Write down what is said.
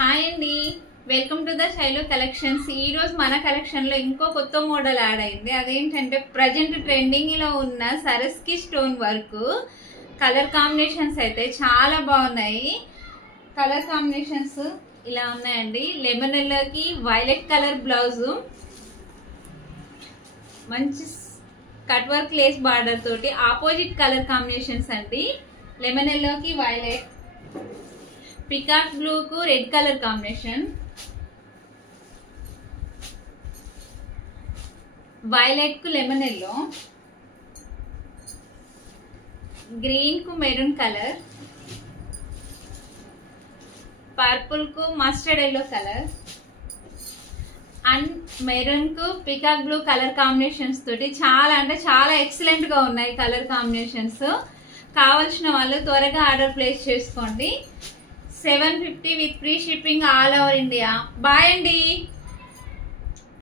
Hi అండి, welcome to the Shailu collections. ఈ రోజు మన కలెక్షన్ లో ఇంకో కొత్త మోడల్ యాడ్ అయింది. అదేంటంటే ప్రజెంట్ ట్రెండింగ్ లో ఉన్న సరస్కి స్టోన్ వర్క్. కలర్ కాంబినేషన్స్ అయితే చాలా బాగున్నాయి. కలర్ కాంబినేషన్స్ ఇలా ఉన్నాయండి. లెమన్ ఎల్లోకి వైలెట్ కలర్ బ్లౌజ్, మంచి కట్ వర్క్ లేస్ బార్డర్ తోటి ఆపోజిట్ కలర్ కాంబినేషన్స్ అండి. లెమన్ ఎల్లోకి వైలెట్, పికాక్ బ్లూ కు రెడ్ కలర్ కాంబినేషన్, వైలెట్ కు లెమన్ ఎల్లో, గ్రీన్ కు మెరూన్ కలర్, పర్పుల్ కు mustard yellow colour and maroon కు పికాక్ బ్లూ కలర్ కాంబినేషన్స్ తోటి చాలా అంటే చాలా ఎక్సలెంట్ గా ఉన్నాయి కలర్ కాంబినేషన్స్. కావాల్సిన వాళ్ళు త్వరగా ఆర్డర్ ప్లేస్ చేసుకోండి. 750 with free shipping all over India. Bye అండి.